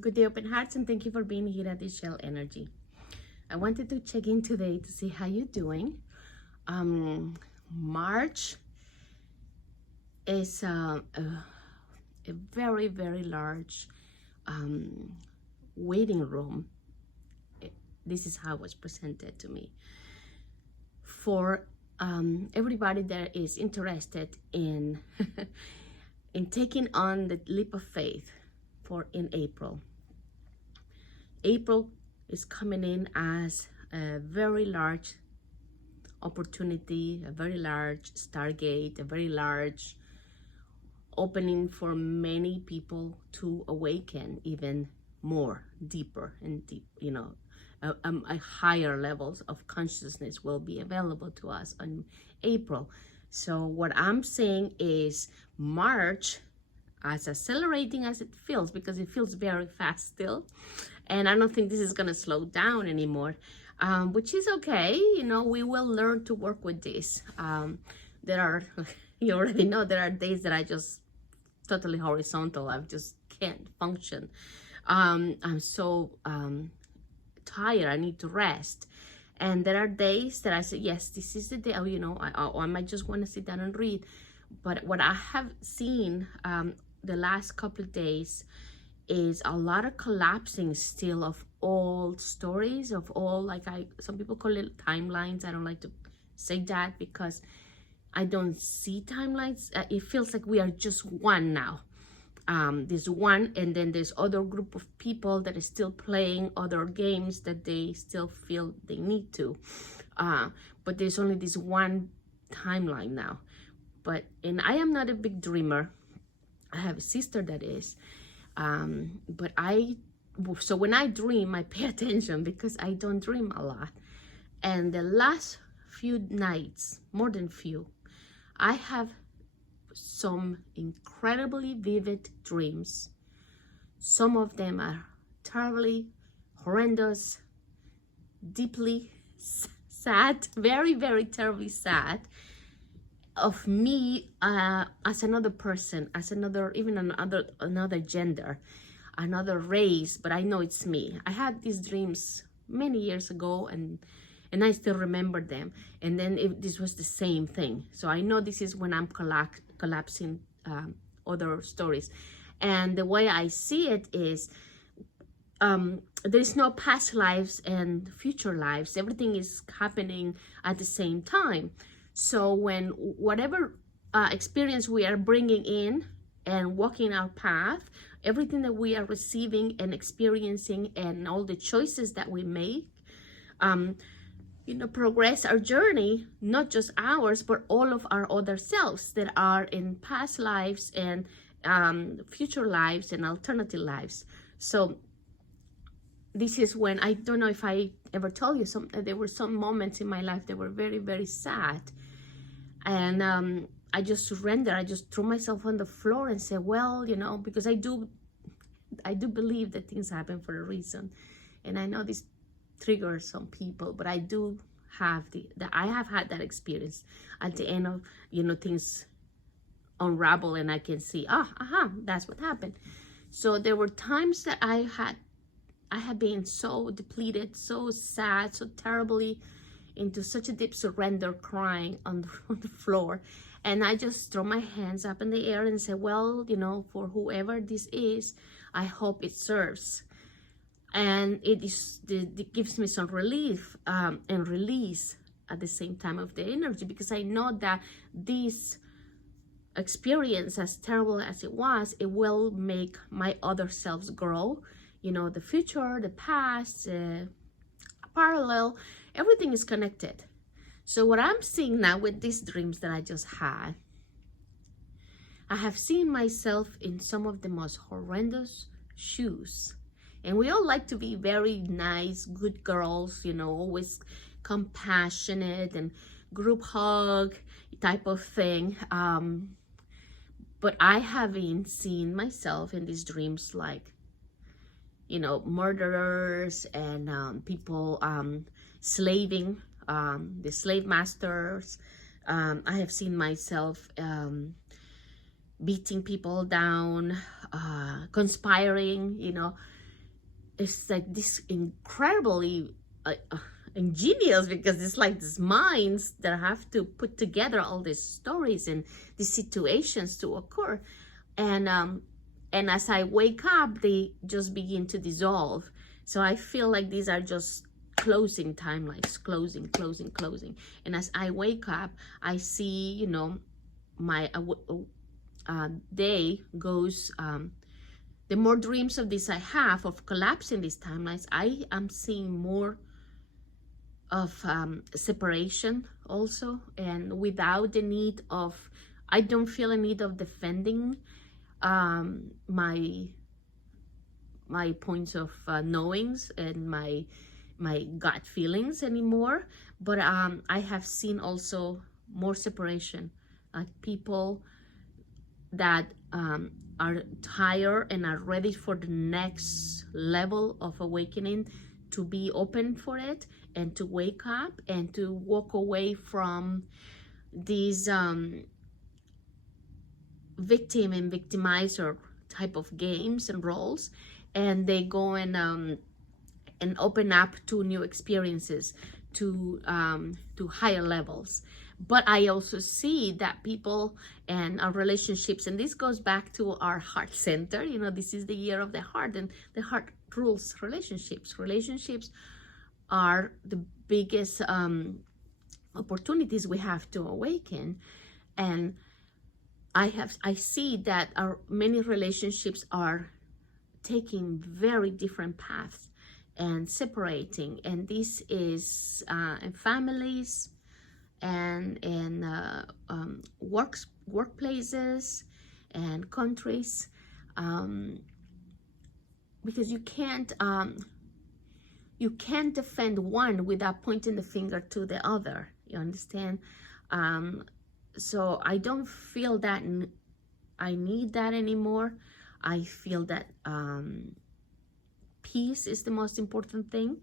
Good day, open hearts, and thank you for being here at the Shell Energy. I wanted to check in today to see how you're doing. March is a very, very large waiting room. This is how it was presented to me for everybody that is interested in in taking on the leap of faith for in April. April is coming in as a very large opportunity, a very large stargate, a very large opening for many people to awaken even more deeper and deep, a higher levels of consciousness will be available to us in April. So what I'm saying is March, as accelerating as it feels, because it feels very fast still, and I don't think this is going to slow down anymore, which is okay. We will learn to work with this. There are, you already know, there are days that I just totally horizontal. I just can't function. I'm so tired. I need to rest. And there are days that I say, yes, this is the day, I might just want to sit down and read. But what I have seen the last couple of days is a lot of collapsing still of old stories, of all, some people call it timelines. I don't like to say that because I don't see timelines. It feels like we are just one now. There's one, and then there's other group of people that is still playing other games that they still feel they need to. But there's only this one timeline now. And I am not a big dreamer. I have a sister that is. So when I dream, I pay attention because I don't dream a lot. And the last few nights, more than few, I have some incredibly vivid dreams. Some of them are terribly horrendous, deeply sad, very, very terribly sad, of me as another person, as another gender, another race, but I know it's me. I had these dreams many years ago, and I still remember them. And then this was the same thing. So I know this is when I'm collapsing other stories. And the way I see it is there's no past lives and future lives. Everything is happening at the same time. So when whatever experience we are bringing in and walking our path, everything that we are receiving and experiencing and all the choices that we make, progress our journey, not just ours, but all of our other selves that are in past lives and future lives and alternative lives. So this is when, I don't know if I ever told you, there were some moments in my life that were very, very sad. And I just surrendered. I just threw myself on the floor and said, well, because I do believe that things happen for a reason. And I know this triggers some people, but I do have I have had that experience at the end of, things unravel and I can see, that's what happened. So there were times that I had been so depleted, so sad, so terribly into such a deep surrender, crying on the floor. And I just throw my hands up in the air and say, well, for whoever this is, I hope it serves. And it gives me some relief and release at the same time of the energy, because I know that this experience, as terrible as it was, it will make my other selves grow. The future, the past, parallel, everything is connected. So what I'm seeing now with these dreams that I just had, I have seen myself in some of the most horrendous shoes. And we all like to be very nice, good girls, always compassionate and group hug type of thing. But I have been seeing myself in these dreams like, murderers and people slaving, the slave masters. I have seen myself beating people down, conspiring, it's like this incredibly ingenious, because it's like these minds that have to put together all these stories and these situations to occur. And as I wake up, they just begin to dissolve. So I feel like these are just closing timelines, closing. And as I wake up, I see, you know, my day goes, the more dreams of this I have of collapsing these timelines, I am seeing more of separation also, and without the need of, I don't feel a need of defending my points of knowings and my gut feelings anymore. But I have seen also more separation, like people that are tired and are ready for the next level of awakening, to be open for it and to wake up and to walk away from these victim and victimizer type of games and roles, and they go and open up to new experiences, to higher levels. But I also see that people and our relationships, and this goes back to our heart center, you know, this is the year of the heart, and the heart rules relationships. Relationships are the biggest opportunities we have to awaken. And I see that our many relationships are taking very different paths and separating, and this is in families and in workplaces and countries, because you can't defend one without pointing the finger to the other, you understand? So I don't feel that I need that anymore. I feel that peace is the most important thing,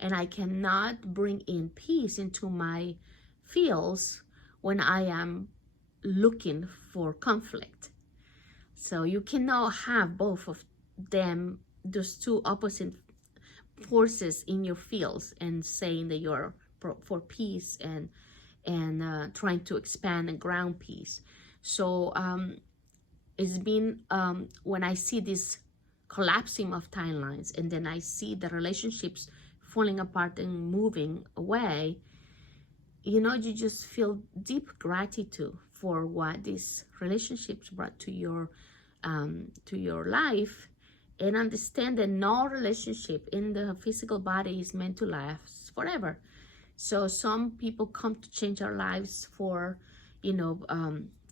and I cannot bring in peace into my fields when I am looking for conflict. So you cannot have both of them, those two opposite forces in your fields, and saying that you're for peace and trying to expand and ground peace. So it's been when I see this collapsing of timelines, and then I see the relationships falling apart and moving away, you know, you just feel deep gratitude for what these relationships brought to your life, and understand that no relationship in the physical body is meant to last forever. So some people come to change our lives for, you know,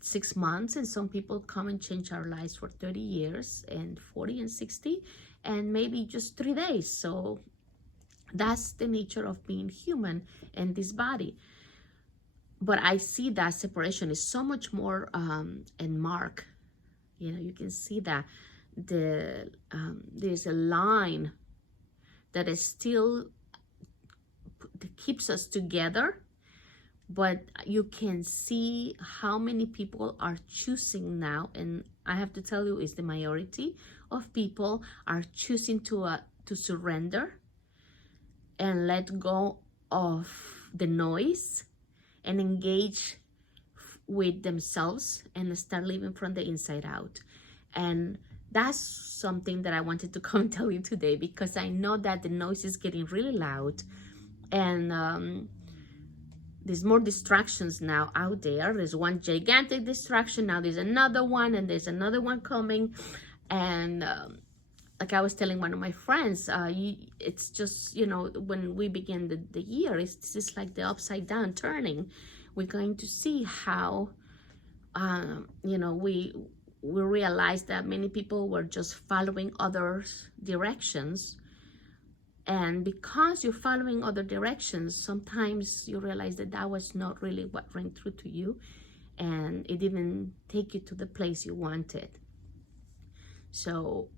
6 months, and some people come and change our lives for 30 years and 40 and 60 and maybe just 3 days. So that's the nature of being human in this body. But I see that separation is so much more in mark. You know, you can see that there's a line that is still that keeps us together, but you can see how many people are choosing now, and I have to tell you, is the majority of people are choosing to surrender and let go of the noise and engage with themselves and start living from the inside out. And that's something that I wanted to come tell you today, because I know that the noise is getting really loud, and there's more distractions now out there. There's one gigantic distraction, now there's another one, and there's another one coming. And like I was telling one of my friends, it's just, you know, when we begin the year, it's just like the upside down turning. We're going to see how, you know, we realize that many people were just following others' directions. And because you're following other directions, sometimes you realize that that was not really what rang true to you, and it didn't take you to the place you wanted. So,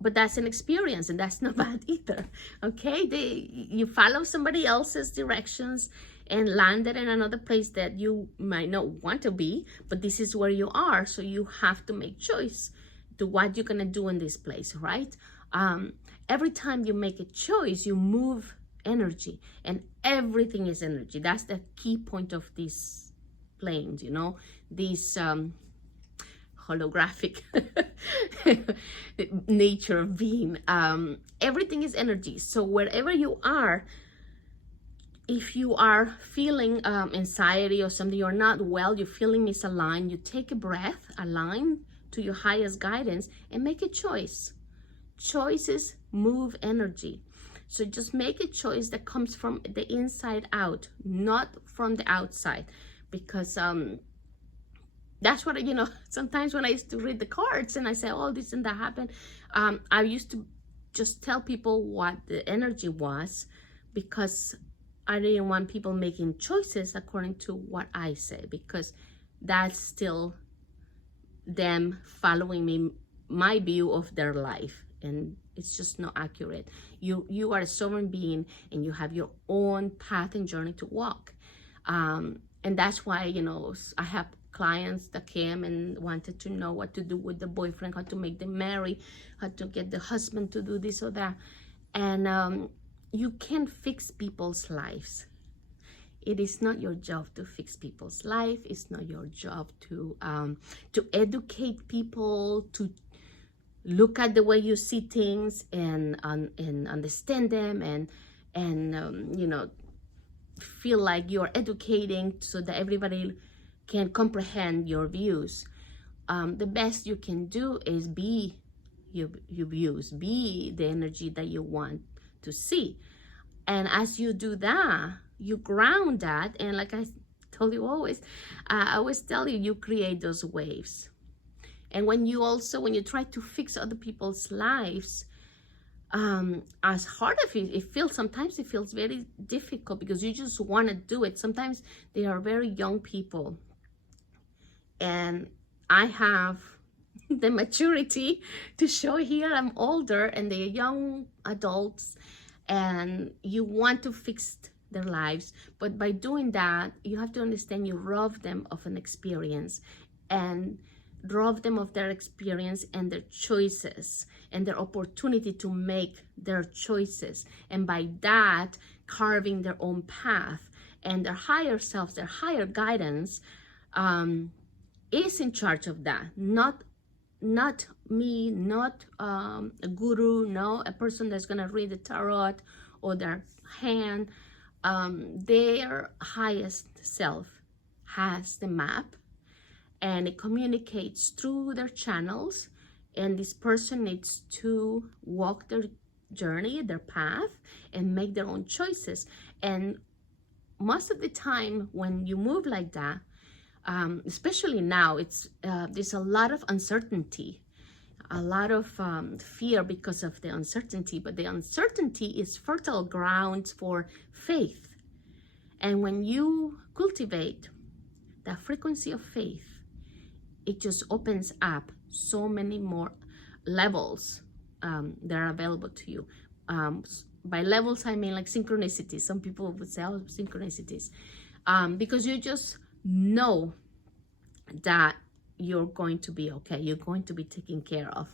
but that's an experience, and that's not bad either, okay? You follow somebody else's directions and landed in another place that you might not want to be, but this is where you are, so you have to make choice to what you're gonna do in this place, right? Every time you make a choice, you move energy, and everything is energy. That's the key point of these planes, you know, these holographic nature of being. Everything is energy. So wherever you are, if you are feeling anxiety or something, you're not well, you're feeling misaligned, you take a breath, align to your highest guidance, and make a choice. Choices move energy. So just make a choice that comes from the inside out, not from the outside. Because that's what, you know, sometimes when I used to read the cards and I say, oh, this and that happened, I used to just tell people what the energy was, because I didn't want people making choices according to what I say, because that's still them following me, my view of their life, and it's just not accurate. You are a sovereign being, and you have your own path and journey to walk, and that's why, you know, I have clients that came and wanted to know what to do with the boyfriend, how to make them marry, how to get the husband to do this or that. And you can't fix people's lives. It is not your job to fix people's life. It's not your job to educate people, to look at the way you see things and understand them, and you know, feel like you're educating so that everybody can comprehend your views. The best you can do is be your views, be the energy that you want to see. And as you do that, you ground that, and like I told you always, I always tell you, you create those waves. And when you try to fix other people's lives, as hard as it feels, sometimes it feels very difficult, because you just want to do it. Sometimes they are very young people, and I have the maturity to show here I'm older and they're young adults, and you want to fix their lives. But by doing that, you have to understand you rob them of an experience, and rob them of their experience and their choices and their opportunity to make their choices, and by that carving their own path. And their higher selves, their higher guidance, is in charge of that, not me, not a guru, no, a person that's gonna read the tarot or their hand. Their highest self has the map, and it communicates through their channels, and this person needs to walk their journey, their path, and make their own choices. And most of the time when you move like that, especially now, there's a lot of uncertainty, a lot of fear because of the uncertainty, but the uncertainty is fertile ground for faith. And when you cultivate the frequency of faith, it just opens up so many more levels that are available to you. By levels, I mean like synchronicities. Some people would say, oh, synchronicities. Because you just know that you're going to be okay. You're going to be taken care of.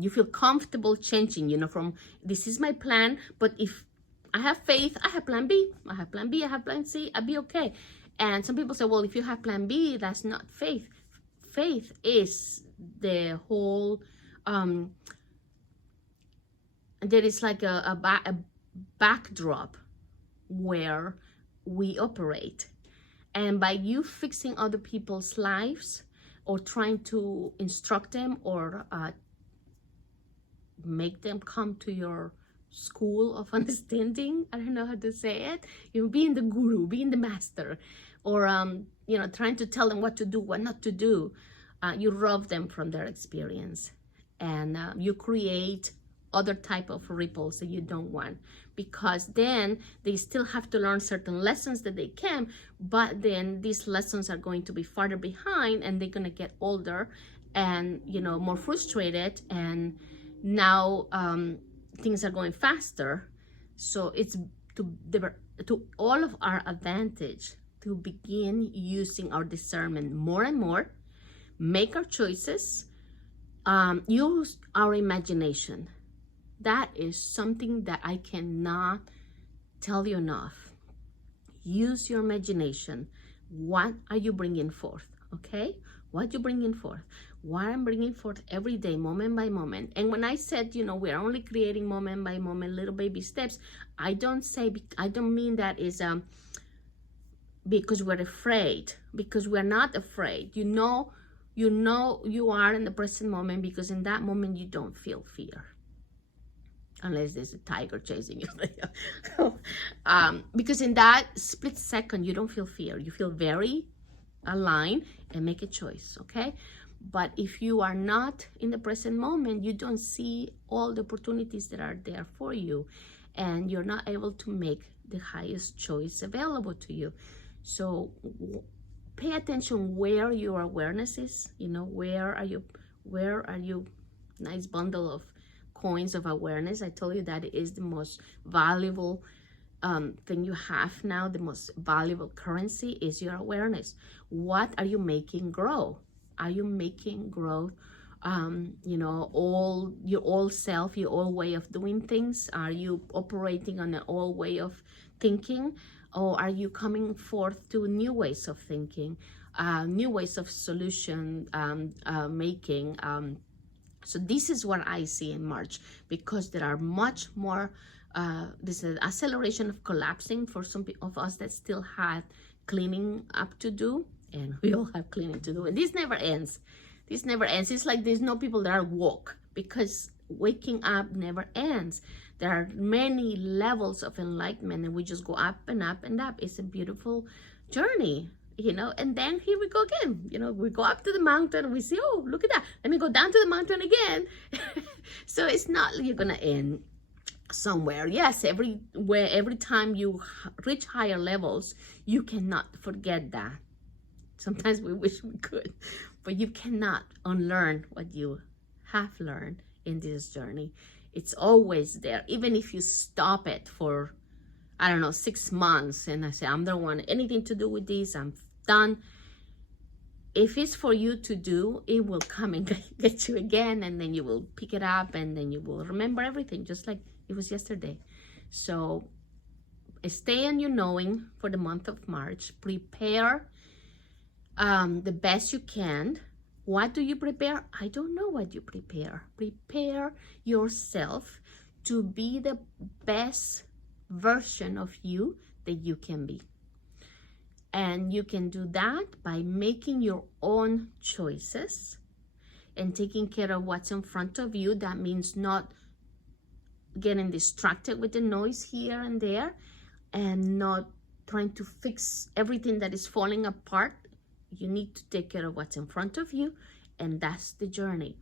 You feel comfortable changing, you know, from this is my plan, but if I have faith, I have plan B. I have plan B, I have plan C, I'll be okay. And some people say, well, if you have plan B, that's not faith. Faith is the whole, there is like a backdrop where we operate. And by you fixing other people's lives, or trying to instruct them, or make them come to your school of understanding, I don't know how to say it, you being the guru, being the master, or you know, trying to tell them what to do, what not to do, you rob them from their experience, and you create other type of ripples that you don't want, because then they still have to learn certain lessons that they can, but then these lessons are going to be farther behind, and they're going to get older and, you know, more frustrated, and now things are going faster. So it's to all of our advantage to begin using our discernment more and more, make our choices, use our imagination. That is something that I cannot tell you enough. Use your imagination. What are you bringing forth? Okay? What you bringing forth? What I'm bringing forth every day, moment by moment. And when I said, we're only creating moment by moment, little baby steps, I don't mean that is because we're afraid, because we're not afraid. You are in the present moment, because in that moment you don't feel fear. Unless there's a tiger chasing you. Because in that split second, you don't feel fear. You feel very aligned and make a choice, okay? But if you are not in the present moment, you don't see all the opportunities that are there for you, and you're not able to make the highest choice available to you. So pay attention where your awareness is. Where are you? Nice bundle of coins of awareness. I told you that it is the most valuable thing you have now. The most valuable currency is your awareness. What are you making grow? Are you making growth all your old self, your old way of doing things? Are you operating on an old way of thinking, or are you coming forth to new ways of thinking, new ways of solution making? So this is what I see in March, because there are much more, this is an acceleration of collapsing for some of us that still have cleaning up to do, and we all have cleaning to do. And this never ends. This never ends. It's like there's no people that are woke, because waking up never ends. There are many levels of enlightenment, and we just go up and up and up. It's a beautiful journey. And then here we go again. We go up to the mountain and we see, oh, look at that. Let me go down to the mountain again. So it's not you're going to end somewhere. Yes, every time you reach higher levels, you cannot forget that. Sometimes we wish we could, but you cannot unlearn what you have learned in this journey. It's always there. Even if you stop it for, 6 months, and I say, I don't want anything to do with this, I'm done. If it's for you to do, it will come and get you again, and then you will pick it up, and then you will remember everything just like it was yesterday. So stay in your knowing for the month of March. Prepare the best you can. What do you prepare? I don't know what you prepare. Prepare yourself to be the best version of you that you can be. And you can do that by making your own choices and taking care of what's in front of you. That means not getting distracted with the noise here and there, and not trying to fix everything that is falling apart. You need to take care of what's in front of you, and that's the journey.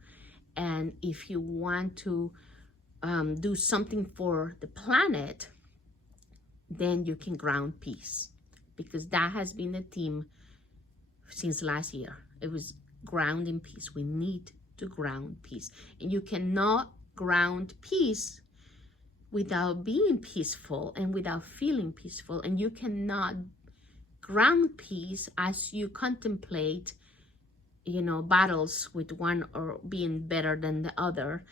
And if you want to do something for the planet, then you can ground peace, because that has been the theme since last year. It was grounding peace. We need to ground peace, and you cannot ground peace without being peaceful and without feeling peaceful. And you cannot ground peace as you contemplate battles with one, or being better than the other,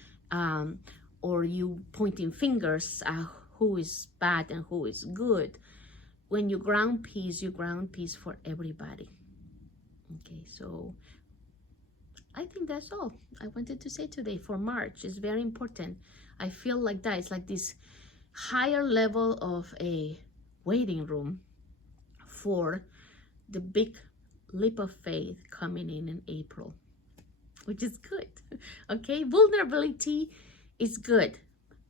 or you pointing fingers at who is bad and who is good. When you ground peace for everybody. Okay, so I think that's all I wanted to say today for March. It's very important. I feel like that. It's like this higher level of a waiting room for the big leap of faith coming in April, which is good. Okay, vulnerability is good.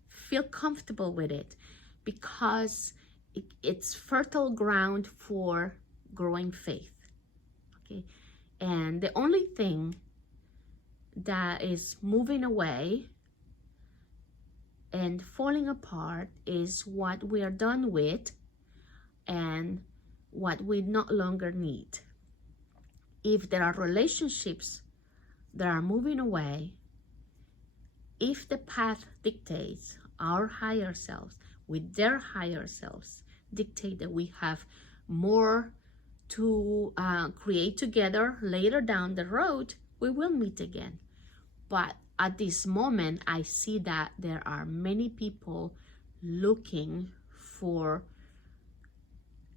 Feel comfortable with it, because it's fertile ground for growing faith. Okay, and the only thing that is moving away and falling apart is what we are done with and what we no longer need. If there are relationships that are moving away, if the path dictates, our higher selves with their higher selves dictate that we have more to create together later down the road, we will meet again. But at this moment, I see that there are many people looking for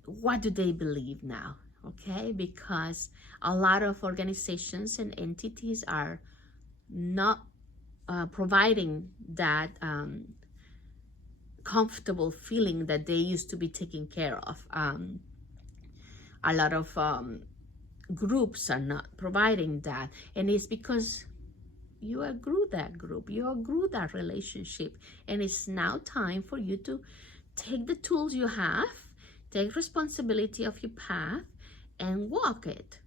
what do they believe now, okay? Because a lot of organizations and entities are not providing that comfortable feeling that they used to be taken care of. A lot of groups are not providing that, and it's because you outgrew that group, you outgrew that relationship, and it's now time for you to take the tools you have, take responsibility of your path, and walk it.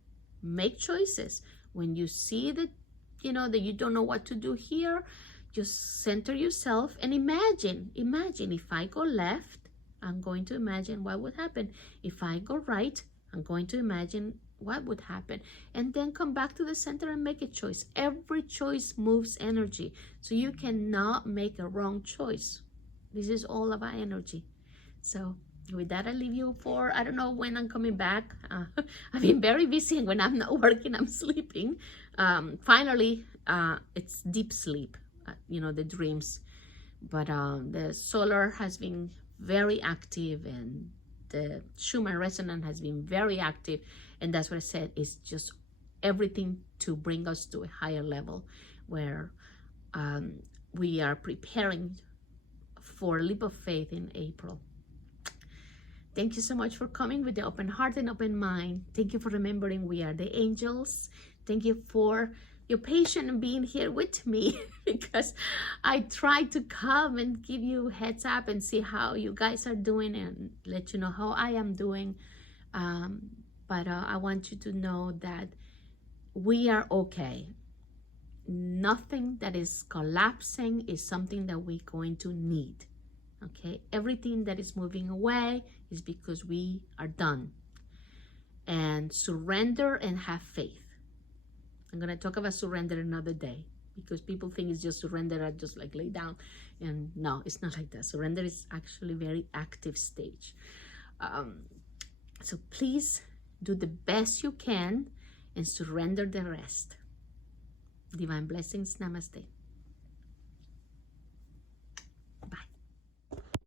Make choices. When you see that, that you don't know what to do here, just center yourself and imagine if I go left, I'm going to imagine what would happen. If I go right, I'm going to imagine what would happen, and then come back to the center and make a choice. Every choice moves energy, so you cannot make a wrong choice. This is all about energy. So with that, I leave you for, I don't know when I'm coming back. I've been very busy, and when I'm not working, I'm sleeping. Finally, it's deep sleep, the dreams. But the solar has been very active, and the Schumann resonance has been very active. And that's what I said, it's just everything to bring us to a higher level where we are preparing for a leap of faith in April. Thank you so much for coming with the open heart and open mind. Thank you for remembering we are the angels. Thank you for your patience and being here with me because I try to come and give you a heads up and see how you guys are doing and let you know how I am doing. But I want you to know that we are okay. Nothing that is collapsing is something that we're going to need. Okay, everything that is moving away is because we are done. And surrender and have faith. I'm going to talk about surrender another day because people think it's just surrender, I just like lay down. And no, it's not like that. Surrender is actually a very active stage. So please do the best you can and surrender the rest. Divine blessings. Namaste.